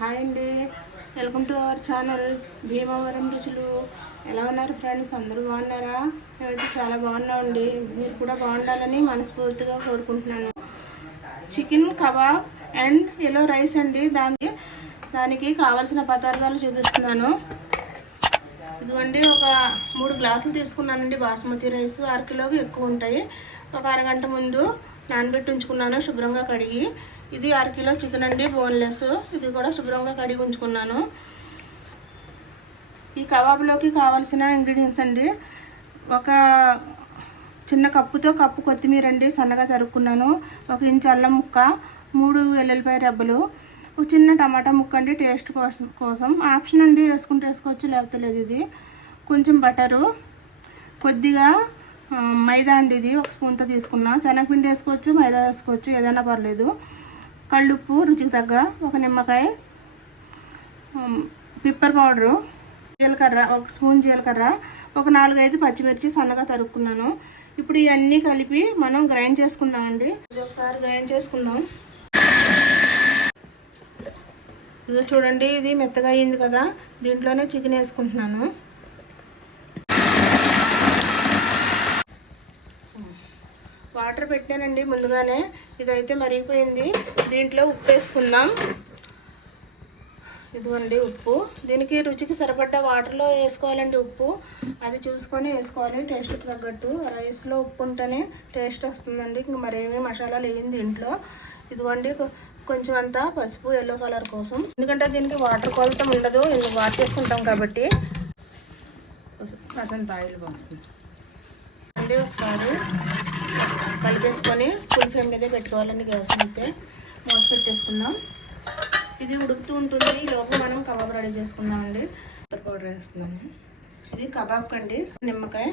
Hi అండి, welcome to our channel Bhimavaram రుచులు. ఎలా ఉన్నారు ఫ్రెండ్స్? అందరూ బాగున్నారా? మేమైతే చాలా బాగున్నామండి. మీరు కూడా బాగుండాలని మనస్ఫూర్తిగా కోరుకుంటున్నాను. Chicken kebab and yellow rice అండి. దానికి కావాల్సిన పదార్థాలు చూపిస్తున్నాను. ఇదిగోండి, ఒక 3 గ్లాసులు తీసుకున్నానండి బాస్మతి రైస్. 6 కిలోకి ఎక్కువ ఉంటాయి. ఒక అరగంట ముందు నానబెట్టి ఉంచుకున్నాను శుభ్రంగా కడిగి. ఇది 6 కిలో చికెన్ అండి, బోన్లెస్. ఇది కూడా శుభ్రంగా కడిగి ఉంచుకున్నాను. ఈ కబాబ్లోకి కావాల్సిన ఇంగ్రీడియంట్స్ అండి: ఒక చిన్న కప్పుతో కప్పు కొత్తిమీర అండి, సన్నగా తరుక్కున్నాను. 1 ఇంచ్ అల్లం ముక్క, 3 వెల్లుల్లిపాయ రెబ్బలు, ఒక చిన్న టమాటా ముక్క అండి, టేస్ట్ కోసం ఆప్షన్ అండి, వేసుకుంటే వేసుకోవచ్చు, లేకపోతే లేదు. ఇది కొంచెం బటరు, కొద్దిగా మైదా అండి. ఇది 1 స్పూన్తో తీసుకున్నా. శనగపిండి వేసుకోవచ్చు, మైదా వేసుకోవచ్చు, ఏదైనా పర్లేదు. కళ్ళుప్పు రుచికి తగ్గ, 1 నిమ్మకాయ, పిప్పర్ పౌడరు, జీలకర్ర 1 స్పూన్ జీలకర్ర, ఒక 4-5 పచ్చిమిర్చి సన్నగా తరుక్కున్నాను. ఇప్పుడు ఇవన్నీ కలిపి మనం గ్రైండ్ చేసుకుందామండి. ఇది ఒకసారి గ్రైండ్ చేసుకుందాం. ఇది చూడండి, ఇది మెత్తగా అయ్యింది కదా. దీంట్లోనే చికెన్ వేసుకుంటున్నాను. వాటర్ పెట్టానండి ముందుగానే. ఇదైతే మరిగిపోయింది. దీంట్లో ఉప్పు వేసుకుందాం. ఇదిగోండి ఉప్పు. దీనికి రుచికి సరిపడ్డ వాటర్లో వేసుకోవాలండి ఉప్పు. అది చూసుకొని వేసుకోవాలి టేస్ట్కి తగ్గట్టు. రైస్లో ఉప్పు ఉంటేనే టేస్ట్ వస్తుందండి. ఇంక మరేమీ మసాలాలు వేయింది దీంట్లో. ఇదిగోండి కొంచెం అంతా పసుపు, ఎల్లో కలర్ కోసం. ఎందుకంటే దీనికి వాటర్ కొలత ఉండదు, వాటర్ చేసుకుంటాం కాబట్టి. కాసంత ఆయిల్ పోస్తుంది అండి. ఒకసారి కలిపేసుకొని ఫుల్ ఫ్లేమ్ మీదే పెట్టుకోవాలండి. గ్యాస్ అయితే మూత పెట్టేసుకుందాం. ఇది ఉడుకుతూ ఉంటుంది. ఈ లోపు మనం కబాబ్ రెడీ చేసుకుందామండి. పౌడర్ వేస్తున్నాము. ఇది కబాబ్ అండి. నిమ్మకాయ,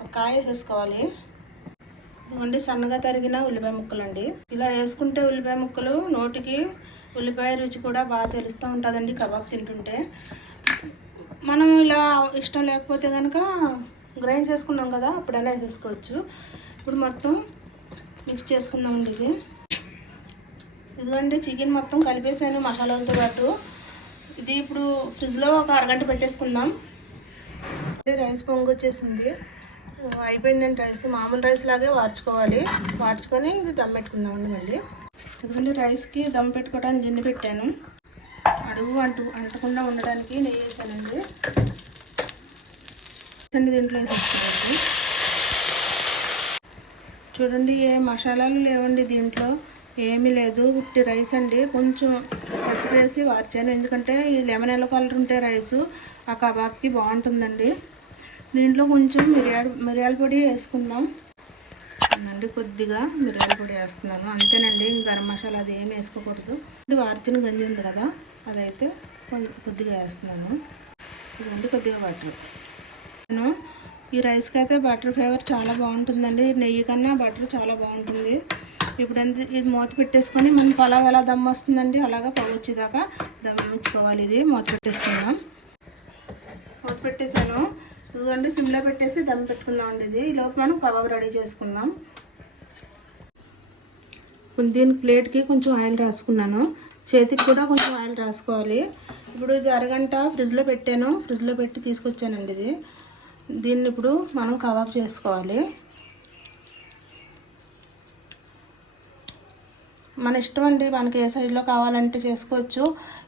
ఒక కాయ వేసేసుకోవాలి. ఇదిగోండి సన్నగా తరిగిన ఉల్లిపాయ ముక్కలు అండి. ఇలా వేసుకుంటే ఉల్లిపాయ ముక్కలు నోటికి ఉల్లిపాయ రుచి కూడా బాగా తెలుస్తూ ఉంటుందండి కబాబ్ తింటుంటే. మనం ఇలా ఇష్టం లేకపోతే కనుక గ్రైండ్ చేసుకున్నాం కదా, అప్పుడైనా వేసుకోవచ్చు. ఇప్పుడు మొత్తం మిక్స్ చేసుకుందామండి. ఇదిగోండి చికెన్ మొత్తం కలిపేసాను మసాలాలతో పాటు. ఇది ఇప్పుడు ఫ్రిడ్జ్లో ఒక అరగంట పెట్టేసుకుందాం. రైస్ పొంగు వచ్చేసింది. అయిపోయిందండి రైస్. మామూలు రైస్ లాగే వార్చుకోవాలి. వార్చుకొని ఇది దమ్ పెట్టుకుందామండి మళ్ళీ. ఎందుకంటే రైస్కి దమ్ పెట్టుకోవడానికి గిన్నె పెట్టాను. అడుగు అంటకుండా ఉండడానికి నెయ్యి వేసానండి. దీంట్లో వేసేసుకోవాలి. చూడండి, ఏ మసాలాలు లేవండి దీంట్లో, ఏమీ లేదు. ఉట్టి రైస్ అండి. కొంచెం పసుపు వేసి వార్చాను, ఎందుకంటే ఈ లెమన్ ఎల్లో కలర్ ఉంటే రైసు ఆ కబాబ్కి బాగుంటుందండి. దీంట్లో కొంచెం మిరియాల పొడి వేసుకుందాం అండి. కొద్దిగా మిరియాల పొడి వేస్తున్నాను, అంతేనండి. గరం మసాలా అది ఏమి వేసుకోకూడదు. వార్చిన గంజి ఉంది కదా, అదైతే కొద్దిగా వేస్తున్నాను. ఇదండి కొద్దిగా బటర్. నేను ఈ రైస్కి అయితే బటర్ ఫ్లేవర్ చాలా బాగుంటుందండి. నెయ్యి కన్నా బటర్ చాలా బాగుంటుంది. ఇప్పుడు ఇది మూత పెట్టేసుకొని మనం పలావ్ ఎలా దమ్ వస్తుందండి అలాగా పొగ వచ్చేదాకా దమ్ ఉంచుకోవాలి. ఇది మూత పెట్టేసుకుందాం. మూత పెట్టేసాను. ఇదిగోండి సిమ్లో పెట్టేసి దమ్ పెట్టుకుందామండి. ఇది ఈలోపు మనం కబాబ్ రెడీ చేసుకుందాం. దీని ప్లేట్కి కొంచెం ఆయిల్ రాసుకున్నాను. చేతికి కూడా కొంచెం ఆయిల్ రాసుకోవాలి. ఇప్పుడు ఇది అరగంట ఫ్రిడ్జ్లో పెట్టాను. ఫ్రిడ్జ్లో పెట్టి తీసుకొచ్చానండి. దీన్ని ఇప్పుడు మనం కబాబ్ చేసుకోవాలి. మన ఇష్టం అండి, మనకి ఏ సైజులో కావాలంటే చేసుకోవచ్చు.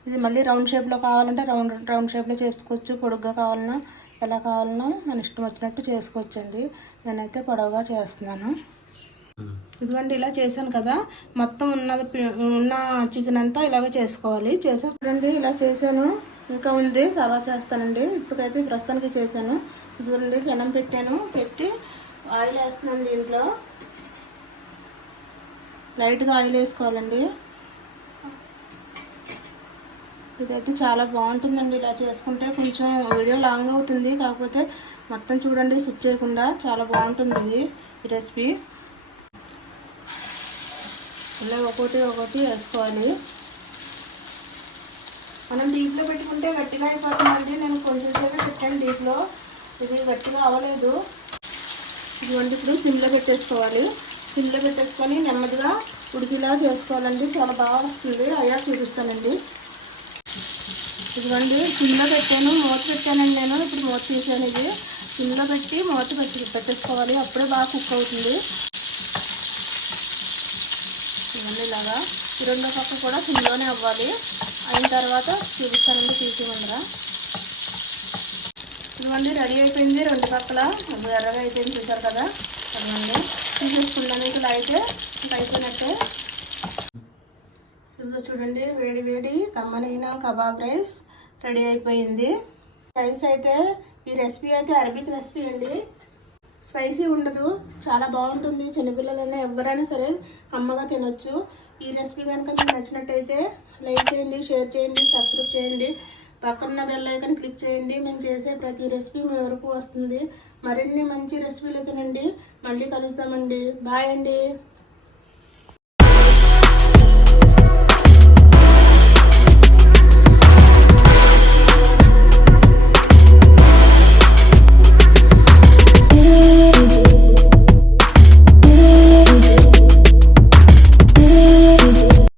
ఇది మళ్ళీ రౌండ్ షేప్లో కావాలంటే రౌండ్ షేప్లో చేసుకోవచ్చు. పొడుగ్గా కావాలన్నా ఎలా కావాలన్నా మన ఇష్టం వచ్చినట్టు చేసుకోవచ్చండి. నేనైతే పొడవుగా చేస్తున్నాను. ఇదిగోండి ఇలా చేశాను కదా, మొత్తం ఉన్న చికెన్ అంతా ఇలాగే చేసుకోవాలి. చూడండి ఇలా చేశాను, ఇంకా ఉంది, తర్వాత చేస్తానండి. ఇప్పటికైతే ప్రస్తుతానికి చేశాను. ఇదిగోండి పెనం పెట్టాను, పెట్టి ఆయిల్ వేస్తున్నాను. దీంట్లో లైట్గా ఆయిల్ వేసుకోవాలండి. ఇదైతే చాలా బాగుంటుందండి ఇలా చేసుకుంటే. కొంచెం వీడియో లాంగ్ అవుతుంది, కాకపోతే మొత్తం చూడండి స్కిప్ చేయకుండా. చాలా బాగుంటుంది ఈ రెసిపీ. ఇలా ఒకటి వేసుకోవాలి. మనం డీప్లో పెట్టుకుంటే గట్టిగా అయిపోతుందండి. నేను కొంచెం సేపు పెట్టాను డీప్లో, ఇది గట్టిగా అవ్వలేదు. ఇదిగోండి ఇప్పుడు సిమ్లో పెట్టేసుకోవాలి. సిమ్లో పెట్టేసుకొని నెమ్మదిగా ఉడికిలా చేసుకోవాలండి. చాలా బాగా వస్తుంది. అయ్యా చూపిస్తానండి. ఇదిగోండి సిమ్లో పెట్టాను, మూత పెట్టానండి నేను. ఇప్పుడు మూత తీసాను. ఇది సిమ్లో పెట్టి మూత పెట్టేసుకోవాలి. అప్పుడే బాగా కుక్ అవుతుంది. ఇవన్నీ ఇలాగా ఈ రెండో పక్క కూడా సిమ్లోనే అవ్వాలి. అయిన తర్వాత చూపిస్తానండి తీసి ముందర. ఇదిగోండి రెడీ అయిపోయింది. రెండు పక్కల ఎర్రగా అయిపోయింది, చూసారు కదా. అదిగోండి తీసేసుకున్నాను. ఇలా అయితే ఇంకా అయిపోయినట్టే. ఇదిగో చూడండి, వేడి వేడి కమ్మనైన కబాబ్ రైస్ రెడీ అయిపోయింది. రైస్ అయితే ఈ రెసిపీ అయితే అరబిక్ రెసిపీ అండి. స్పైసీ ఉండదు, చాలా బాగుంటుంది. చిన్నపిల్లలైనా ఎవరైనా సరే కమ్మగా తినొచ్చు. ఈ రెసిపీ కనుక మీకు నచ్చినట్టయితే లైక్ చేయండి, షేర్ చేయండి, సబ్స్క్రైబ్ చేయండి. పక్కన బెల్ ఐకాన్ క్లిక్ చేయండి. మేము చేసే ప్రతి రెసిపీ మీ వరకు వస్తుంది. మరిన్ని మంచి రెసిపీలు తినండి. మళ్ళీ కలుస్తామండి. బాయ్ అండి.